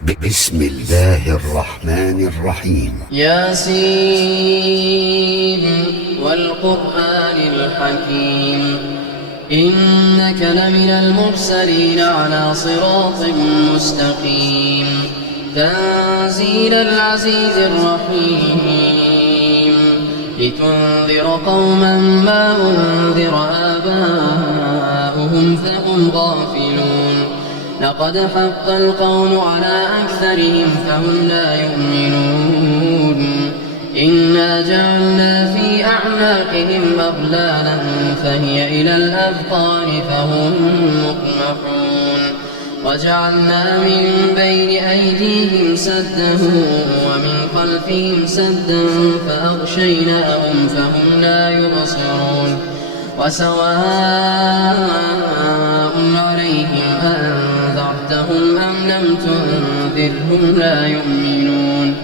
بسم الله الرحمن الرحيم. ياسين والقرآن الحكيم إنك لمن المرسلين على صراط مستقيم تنزيل العزيز الرحيم لتنذر قوما ما أنذر آباؤهم فهم غافلون لقد حق القول على أكثرهم فهم لا يؤمنون إنا جعلنا في أعناقهم أغلالا فهي إلى الأذقان فهم مقمحون وجعلنا من بين أيديهم سدا ومن خلفهم سدا فأغشيناهم فهم لا يبصرون وسواء عليهم أنذرتهم أم لم تنذرهم لا يؤمنون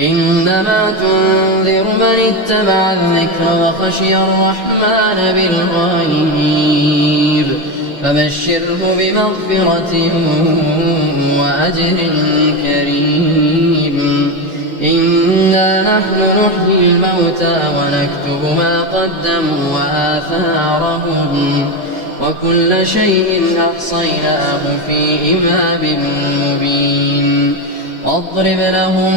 إنما تنذر من اتبع الذكر وخشي الرحمن بالغيب فبشره بمغفرة وأجر كريم إنا نحن نحيي الموتى ونكتب ما قدموا وآثارهم وكل شيء أحصيناه في إمام مبين واضرب لهم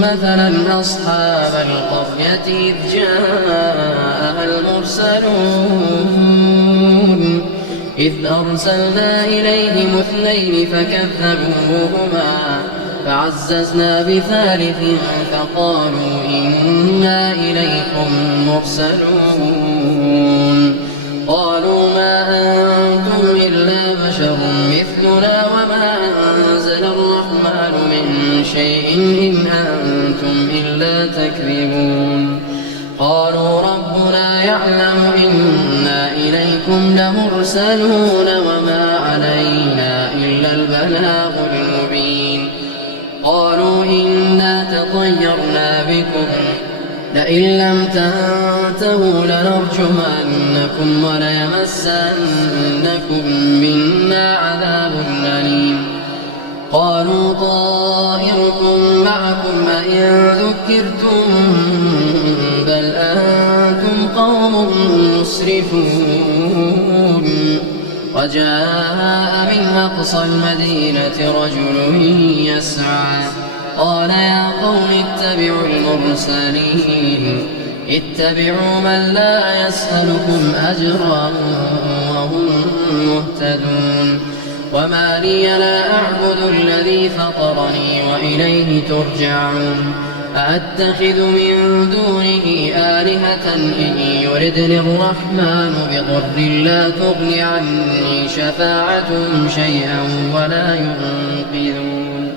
مثلا أصحاب القرية إذ جاءها المرسلون إذ أرسلنا إليهم اثنين فكذبوهما فعززنا بثالث فقالوا إنا إليكم مرسلون قالوا ما أنتم إلا بشر مثلنا وما أنزل الرحمن من شيء إن أنتم إلا تكذبون قالوا ربنا يعلم إنا إليكم لمرسلون وما علينا إلا البلاغ المبين قالوا إنا تطيرنا بكم لئن لم تنتهوا لنرجمنكم وليمسنكم منا عذاب أليم قالوا طائركم معكم أئن ذكرتم بل أنتم قوم مسرفون وجاء من أقصى المدينة رجل يسعى قال يا قوم اتبعوا المرسلين اتبعوا من لا يسألكم أجرا وهم مهتدون وما لي لا أعبد الذي فطرني وإليه ترجعون أأتخذ من دونه آلهة إن يردني الرحمن بضر لا تغن عني شفاعتهم شيئا ولا ينقذون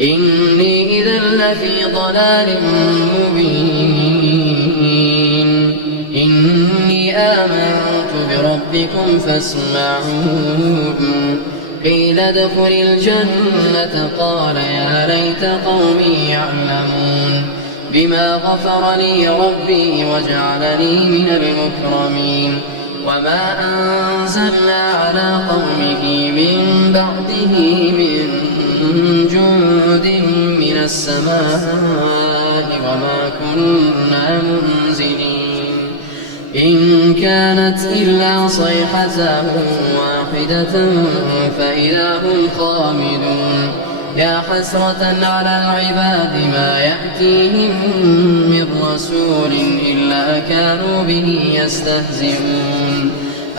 إني إذا لفي ضلال مبين إني آمنت بربكم فاسمعون قيل ادخل الجنة قال يا ليت قومي يعلمون بما غفر لي ربي وجعلني من المكرمين وما أنزلنا على قومه من بعده من جند من السماء وما كنا منزلين إن كانت إلا صيحة واحدة فإذا هم خامدون يا حسرة على العباد ما يأتيهم من رسول إلا كانوا به يستهزئون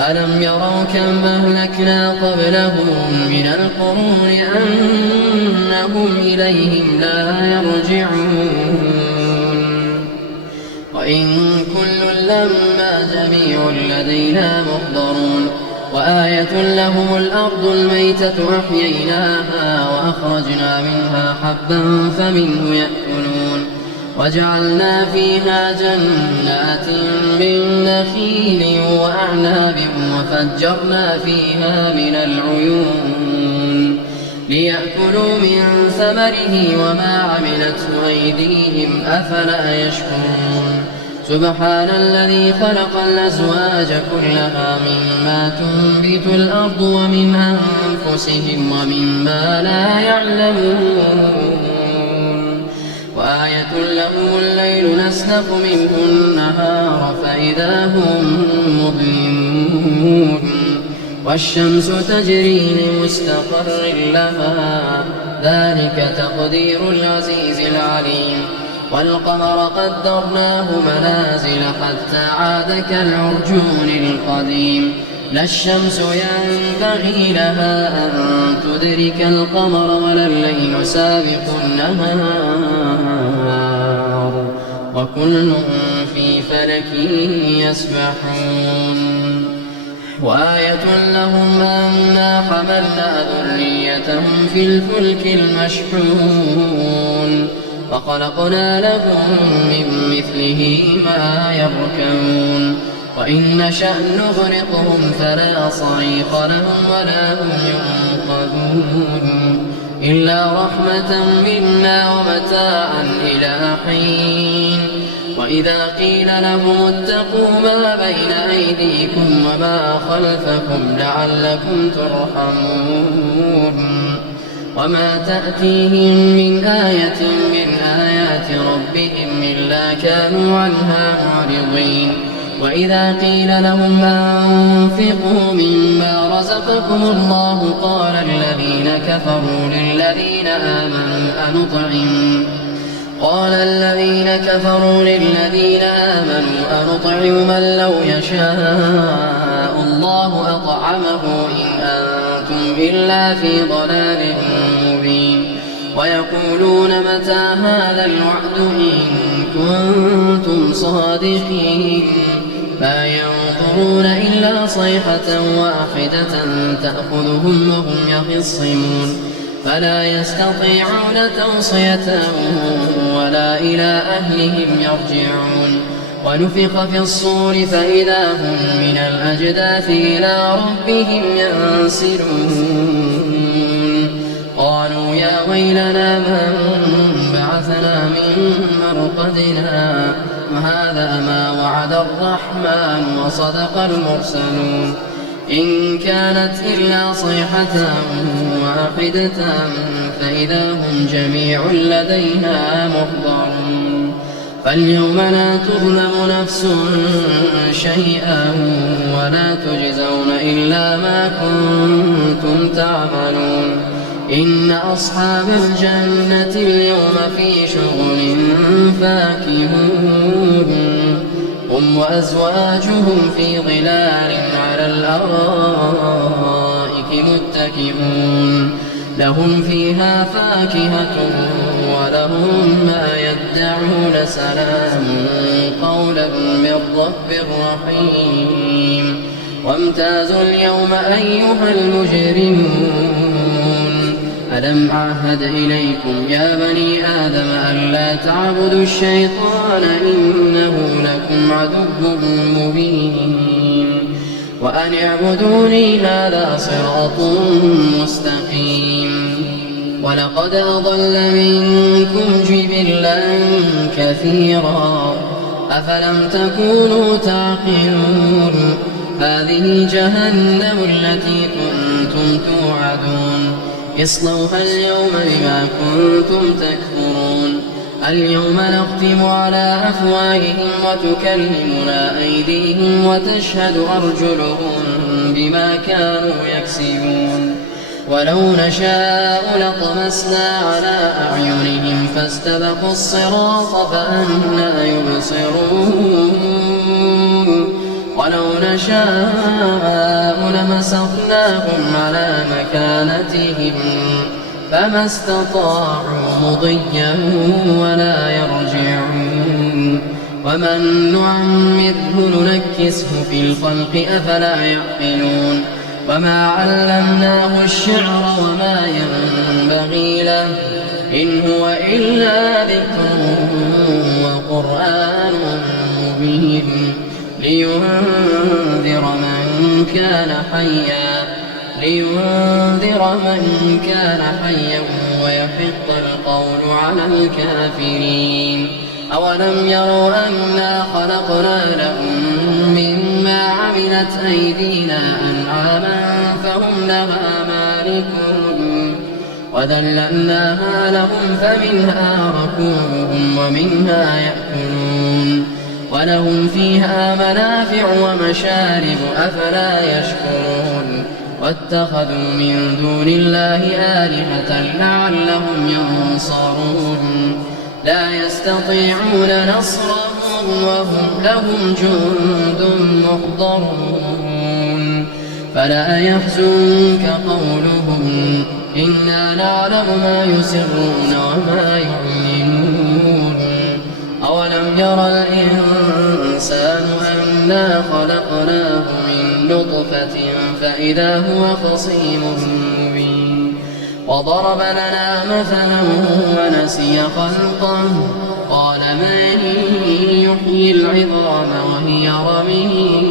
ألم يروا كم أهلكنا قبلهم من القرون أنهم إليهم لا يرجعون وإن كل لما جميع لدينا محضرون وآية لهم الأرض الميتة أحييناها وأخرجنا منها حبا فمنه يأكلون وجعلنا فيها جنات من نخيل وأعناب وفجرنا فيها من العيون ليأكلوا من ثمره وما عملته أيديهم أفلا يشكرون سبحان الذي خلق الأزواج كلها مما تنبت الأرض ومن أنفسهم ومما لا يعلمون وآية لهم الليل نسلخ منه النهار فإذا هم مظلمون والشمس تجري لمستقر لها ذلك تقدير العزيز العليم والقمر قدرناه منازل حتى عاد كالعرجون القديم لا الشمس ينبغي لها أن تدرك القمر ولا الليل سابق النهار وكل في فلك يسبحون وآية لهم أنا حملنا ذريتهم في الفلك المشحون وخلقنا لهم من مثله ما يركبون وإن نشأ نغرقهم فلا صريخ لهم ولا هم ينقذون إلا رحمة منا ومتاعا إلى حين وإذا قيل لهم اتقوا ما بين أيديكم وما خلفكم لعلكم ترحمون وما تأتيهم من آية من آيات ربهم إلا كانوا عنها معرضين وإذا قيل لهم أنفقوا مما رزقكم الله قال الذين كفروا للذين آمنوا أنطعم من لو يشاء الله أطعمه إن أنتم إلا في ضلال مبين ويقولون متى هذا الوعد إن كنتم صادقين ما ينظرون إلا صيحة واحدة تأخذهم وهم يخصمون فلا يستطيعون توصية ولا إلى أهلهم يرجعون ونفخ في الصور فإذا هم من الأجداث إلى ربهم ينسلون قالوا يا ويلنا من بعثنا من مرقدنا وهذا ما وعد الرحمن وصدق المرسلون إن كانت إلا صيحة واحدة فإذا هم جميع لدينا محضرون فاليوم لا تظلم نفس شيئا ولا تجزون إلا ما كنتم تعملون إن أصحاب الجنة اليوم في شغل فاكهون هم وأزواجهم في ظلال على الأرائك متكئون لهم فيها فاكهة ولهم ما يدعون سلام قولا من رب رحيم وامتازوا اليوم أيها المجرمون ألم أعهد إليكم يا بني آدم ألا تعبدوا الشيطان إنه لكم عدو مبين وأن اعبدوني هذا صراط مستقيم ولقد أضل منكم جبلا كثيرا أفلم تكونوا تعقلون هذه جهنم التي كنتم توعدون اصلوها اليوم بما كنتم تكفرون اليوم نختم على أفواههم وتكلمنا أيديهم وتشهد أرجلهم بما كانوا يكسبون ولو نشاء لطمسنا على أعينهم فاستبقوا الصراط فأنى يبصرون ولو نشاء لمسخناهم على مكانتهم فما استطاعوا مضيا ولا يرجعون ومن نعمره ننكسه في الخلق أفلا يعقلون وما علمناه الشعر وما ينبغي له إن هو إلا ذكر وقرآن مبين لينذر من كان حيا ويحق القول على الكافرين أولم يروا أنا خلقنا لهم مما عملت أيدينا أنعاما فهم لها مالكون وذللناها لهم فمنها ركوبهم ومنها يأكلون ولهم فيها منافع ومشارب أفلا يشكرون واتخذوا من دون الله آلهة لعلهم ينصرون لا يستطيعون نصرهم وهم لهم جند محضرون فلا يحزنك قولهم إنا نعلم ما يسرون وما يعلنون أولم يرى الإنسان أنا خلقناه من نطفة فإذا هو خصيم مبين وضرب لنا مثلا ونسي خلقه قال من يحيي العظام وهي رميم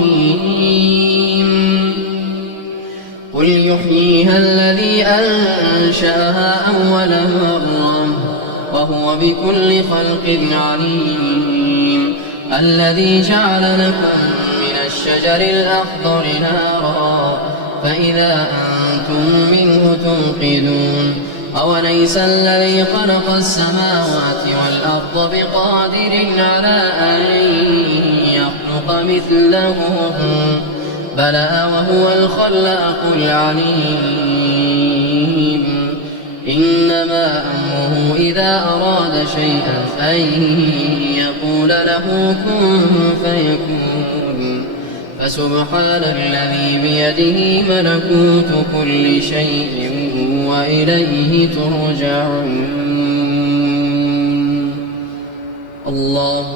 قل يحييها الذي أنشأها أول مرة وهو بكل خلق عليم الذي جعل لكم من الشجر الأخضر نارا فإذا أنتم منه توقدون أوليس الذي خلق السماوات والأرض بقادر على أن يخلق مثلهم بلى وهو الخلاق العليم إنما أمره إذا أراد شيئا أن يقول له كن فيكون فسبحان الذي بيده ملكوت كل شيء وإليه ترجعون الله